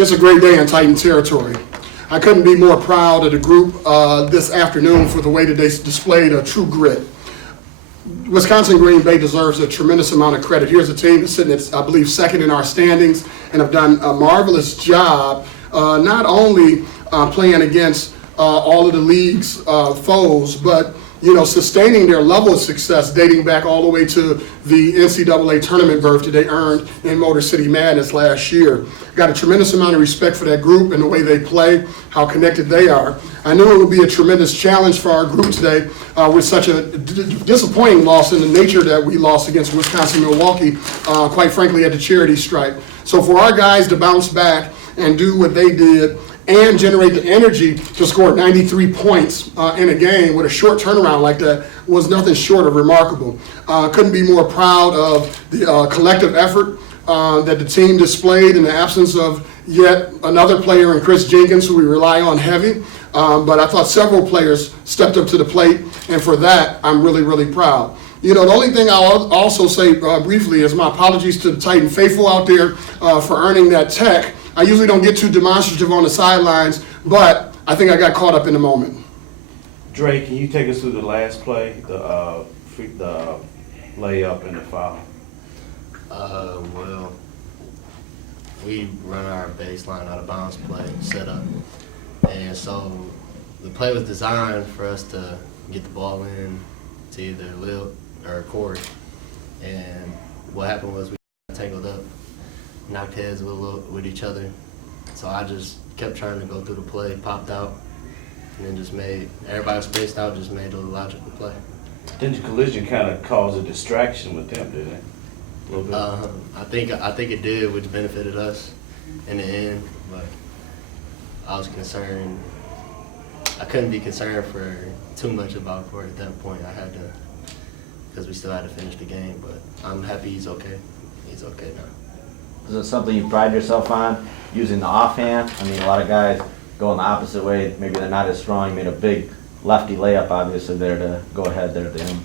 It's a great day in Titan territory. I couldn't be more proud of the group this afternoon for the way that they displayed a true grit. Wisconsin Green Bay deserves a tremendous amount of credit. Here's a team that's sitting at, I believe, second in our standings and have done a marvelous job not only playing against all of the league's foes, but sustaining their level of success dating back all the way to the NCAA tournament berth that they earned in Motor City Madness last year. Got a tremendous amount of respect for that group and the way they play, how connected they are. I knew it would be a tremendous challenge for our group today with such a disappointing loss in the nature that we lost against Wisconsin-Milwaukee, quite frankly, at the charity stripe. So for our guys to bounce back and do what they did and generate the energy to score 93 points in a game with a short turnaround like that was nothing short of remarkable. Couldn't be more proud of the collective effort that the team displayed in the absence of yet another player in Chris Jenkins, who we rely on heavy. But I thought several players stepped up to the plate, and for that, I'm really, really proud. The only thing I'll also say briefly is my apologies to the Titan faithful out there for earning that tech. I usually don't get too demonstrative on the sidelines, but I think I got caught up in the moment. Dre, can you take us through the last play, the layup and the foul? Well, we run our baseline out of bounds play set up, and so the play was designed for us to get the ball in to either Lil or Corey, and what happened was we tangled up, knocked heads with each other. So I just kept trying to go through the play, popped out, and then just made everybody was spaced out, just made a logical play. Didn't the collision kind of cause a distraction with them, didn't it? A little bit. I think it did, which benefited us in the end. But I was concerned. I couldn't be concerned for too much about Corey at that point. I had to, because we still had to finish the game. But I'm happy he's okay. He's okay now. Is it something you pride yourself on, using the offhand? I mean, a lot of guys go in the opposite way. Maybe they're not as strong. You made a big lefty layup, obviously, there to go ahead there at the end.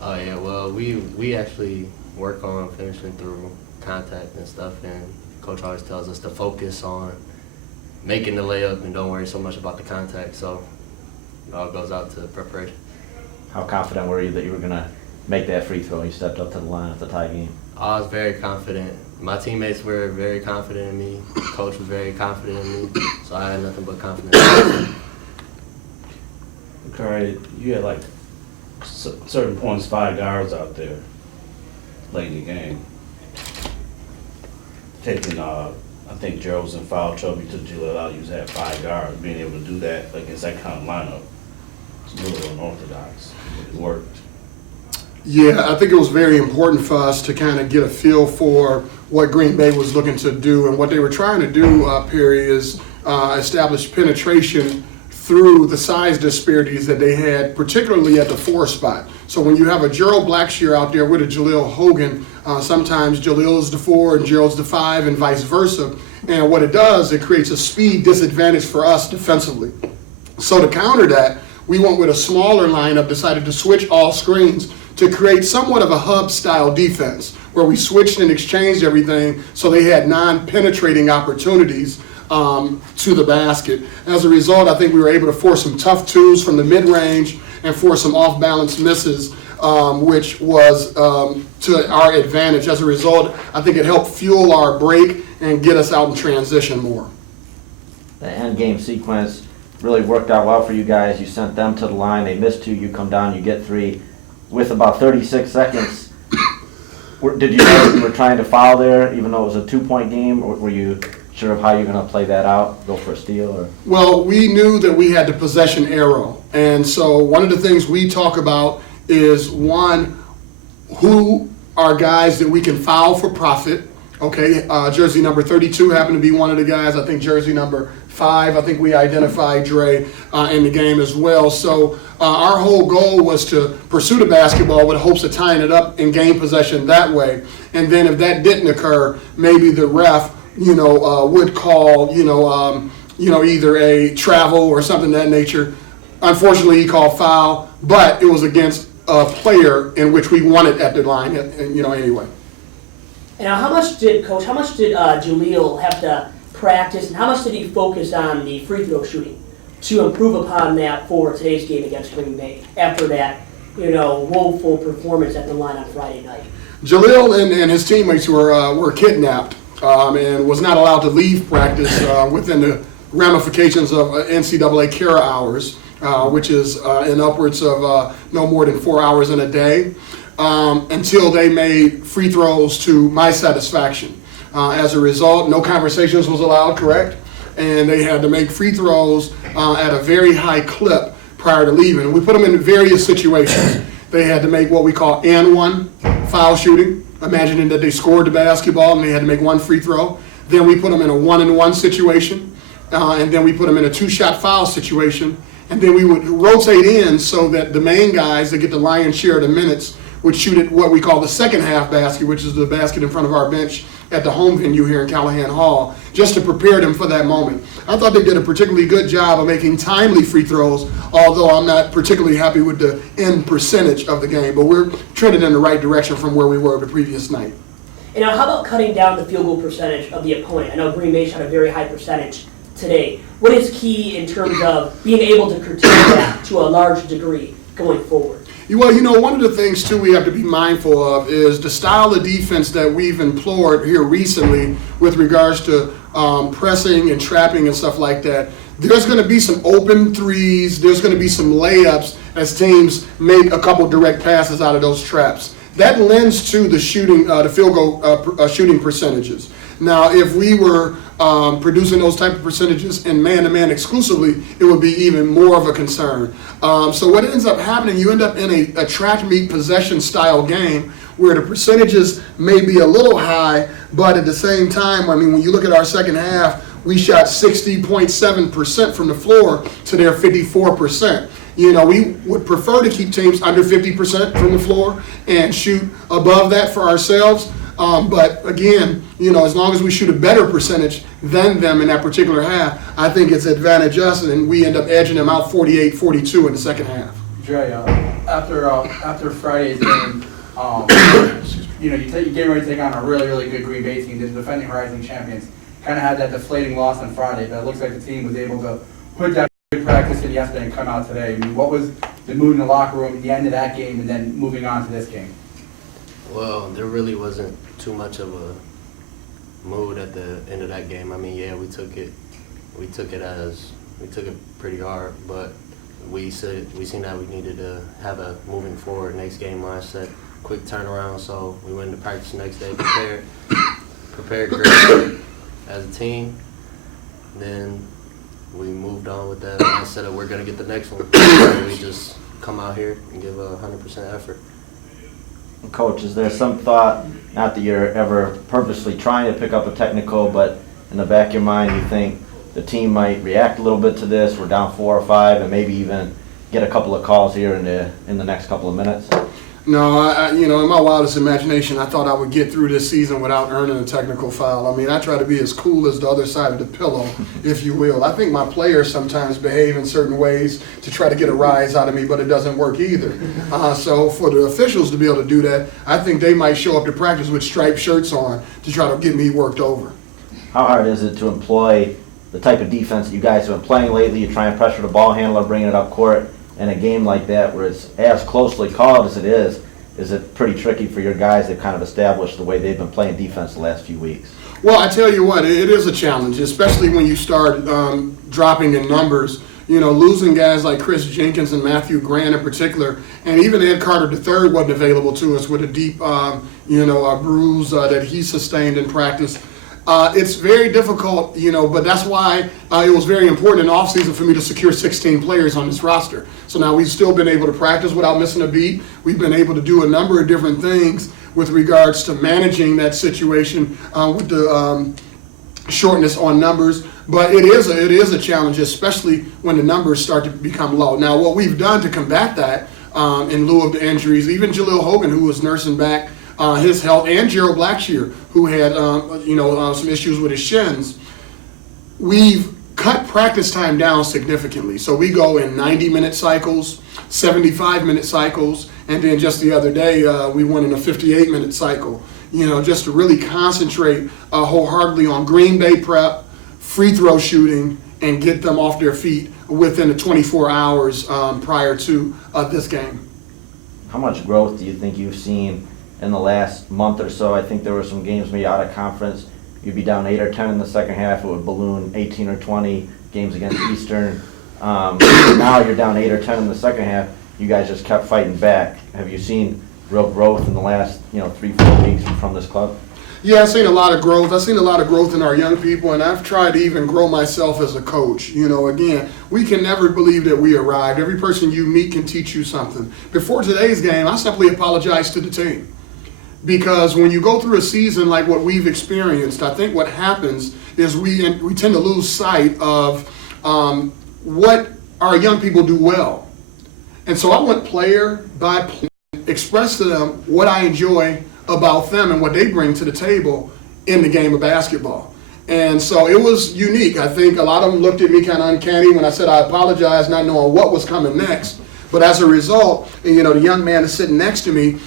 Oh, yeah. Well, we actually work on finishing through contact and stuff, and Coach always tells us to focus on making the layup and don't worry so much about the contact. So it all goes out to preparation. How confident were you that you were going to make that free throw? You stepped up to the line at the tie game. I was very confident. My teammates were very confident in me. Coach was very confident in me. So I had nothing but confidence. Bacari, you had like certain points, 5 guards out there late in the game. Taking, I think Gerald was in foul trouble. You took Jaleel out. You had 5 guards. Being able to do that against that kind of lineup, it's a little unorthodox. It worked. Yeah, I think it was very important for us to kind of get a feel for what Green Bay was looking to do, and what they were trying to do, Perry, is establish penetration through the size disparities that they had, particularly at the 4 spot. So when you have a Gerald Blackshear out there with a Jaleel Hogan, sometimes Jaleel is the 4 and Gerald's the 5 and vice versa. And what it does, it creates a speed disadvantage for us defensively. So to counter that, we went with a smaller lineup, decided to switch all screens to create somewhat of a hub-style defense, where we switched and exchanged everything so they had non-penetrating opportunities to the basket. As a result, I think we were able to force some tough twos from the mid-range and force some off-balance misses, which was to our advantage. As a result, I think it helped fuel our break and get us out in transition more. The end game sequence really worked out well for you guys. You sent them to the line. They missed 2. You come down, you get 3. With about 36 seconds, did you know you were trying to foul there, even though it was a 2-point game, or were you sure of how you're going to play that out, go for a steal? Or? Well, we knew that we had the possession arrow, and so one of the things we talk about is, one, who are guys that we can foul for profit. Okay, jersey number 32 happened to be one of the guys. I think jersey number 5, I think we identified Dre in the game as well. So our whole goal was to pursue the basketball with hopes of tying it up and gain possession that way. And then if that didn't occur, maybe the ref, would call, either a travel or something of that nature. Unfortunately, he called foul, but it was against a player in which we wanted at the line, anyway. And how much did Jaleel have to practice, and how much did he focus on the free throw shooting to improve upon that for today's game against Green Bay after that, woeful performance at the line on Friday night? Jaleel and his teammates were kidnapped and was not allowed to leave practice within the ramifications of NCAA care hours, which is in upwards of no more than 4 hours in a day, until they made free throws to my satisfaction. As a result, no conversations was allowed, correct? And they had to make free throws at a very high clip prior to leaving. We put them in various situations. They had to make what we call and-one foul shooting, imagining that they scored the basketball and they had to make one free throw. Then we put them in a one-and-one situation, and then we put them in a two-shot foul situation, and then we would rotate in so that the main guys that get the lion's share of the minutes would shoot at what we call the second half basket, which is the basket in front of our bench at the home venue here in Callahan Hall, just to prepare them for that moment. I thought they did a particularly good job of making timely free throws, although I'm not particularly happy with the end percentage of the game, but we're trending in the right direction from where we were the previous night. And now, how about cutting down the field goal percentage of the opponent? I know Green Bay shot a very high percentage today. What is key in terms of being able to curtail that to a large degree going forward? Well, one of the things, too, we have to be mindful of is the style of defense that we've employed here recently with regards to pressing and trapping and stuff like that. There's going to be some open threes. There's going to be some layups as teams make a couple direct passes out of those traps. That lends to the shooting, the field goal shooting percentages. Now, if we were producing those type of percentages in man-to-man exclusively, it would be even more of a concern. So what ends up happening, you end up in a track-meet possession style game where the percentages may be a little high, but at the same time, when you look at our second half, we shot 60.7% from the floor to their 54%. We would prefer to keep teams under 50% from the floor and shoot above that for ourselves. But again, as long as we shoot a better percentage than them in that particular half, I think it's advantage us, and we end up edging them out 48-42 in the second half. Dre, after Friday's game, you're getting ready to take on a really, really good Green Bay team. The defending rising champions kind of had that deflating loss on Friday, but it looks like the team was able to put that good practice in yesterday and come out today. What was the mood in the locker room at the end of that game and then moving on to this game? Well, there really wasn't too much of a mood at the end of that game. We took it pretty hard, but we seen that we needed to have a moving forward next game mindset, quick turnaround. So we went into practice the next day, prepared great as a team. Then we moved on with that mindset of we're gonna get the next one. So we just come out here and give 100% effort. Coach, is there some thought, not that you're ever purposely trying to pick up a technical, but in the back of your mind you think the team might react a little bit to this, we're down 4 or 5, and maybe even get a couple of calls here in the next couple of minutes? No, in my wildest imagination, I thought I would get through this season without earning a technical foul. I try to be as cool as the other side of the pillow, if you will. I think my players sometimes behave in certain ways to try to get a rise out of me, but it doesn't work either. So for the officials to be able to do that, I think they might show up to practice with striped shirts on to try to get me worked over. How hard is it to employ the type of defense that you guys have been playing lately? You try and pressure the ball handler, bringing it up court. In a game like that where it's as closely called as it is it pretty tricky for your guys to kind of establish the way they've been playing defense the last few weeks? Well, I tell you what, it is a challenge, especially when you start dropping in numbers. Losing guys like Chris Jenkins and Matthew Grant in particular, and even Ed Carter III wasn't available to us with a deep, a bruise that he sustained in practice. It's very difficult, but that's why it was very important in the offseason for me to secure 16 players on this roster. So now we've still been able to practice without missing a beat. We've been able to do a number of different things with regards to managing that situation with the shortness on numbers. But it is a challenge, especially when the numbers start to become low. Now, what we've done to combat that in lieu of the injuries, even Jaleel Hogan, who was nursing back his health, and Gerald Blackshear, who had some issues with his shins, we've cut practice time down significantly. So we go in 90-minute cycles, 75-minute cycles, and then just the other day we went in a 58-minute cycle. Just to really concentrate wholeheartedly on Green Bay prep, free throw shooting, and get them off their feet within the 24 hours prior to this game. How much growth do you think you've seen in the last month or so? I think there were some games maybe out of conference. You'd be down 8 or 10 in the second half. It would balloon 18 or 20 games against Eastern. Now you're down 8 or 10 in the second half. You guys just kept fighting back. Have you seen real growth in the last 3-4 weeks from this club? Yeah, I've seen a lot of growth. I've seen a lot of growth in our young people, and I've tried to even grow myself as a coach. Again, we can never believe that we arrived. Every person you meet can teach you something. Before today's game, I simply apologized to the team. Because when you go through a season like what we've experienced, I think what happens is we tend to lose sight of what our young people do well. And so I went player by player, express to them what I enjoy about them and what they bring to the table in the game of basketball. And so it was unique. I think a lot of them looked at me kind of uncanny when I said I apologized, not knowing what was coming next. But as a result, the young man that's sitting next to me,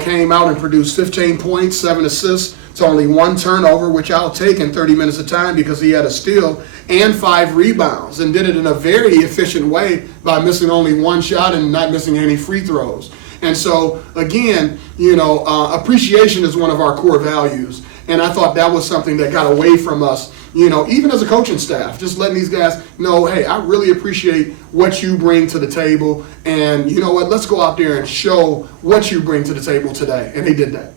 came out and produced 15 points, 7 assists, to only 1 turnover, which I'll take in 30 minutes of time because he had a steal, and 5 rebounds, and did it in a very efficient way by missing only 1 shot and not missing any free throws. And so, again, appreciation is one of our core values. And I thought that was something that got away from us, even as a coaching staff, just letting these guys know, hey, I really appreciate what you bring to the table. And you know what, let's go out there and show what you bring to the table today. And they did that.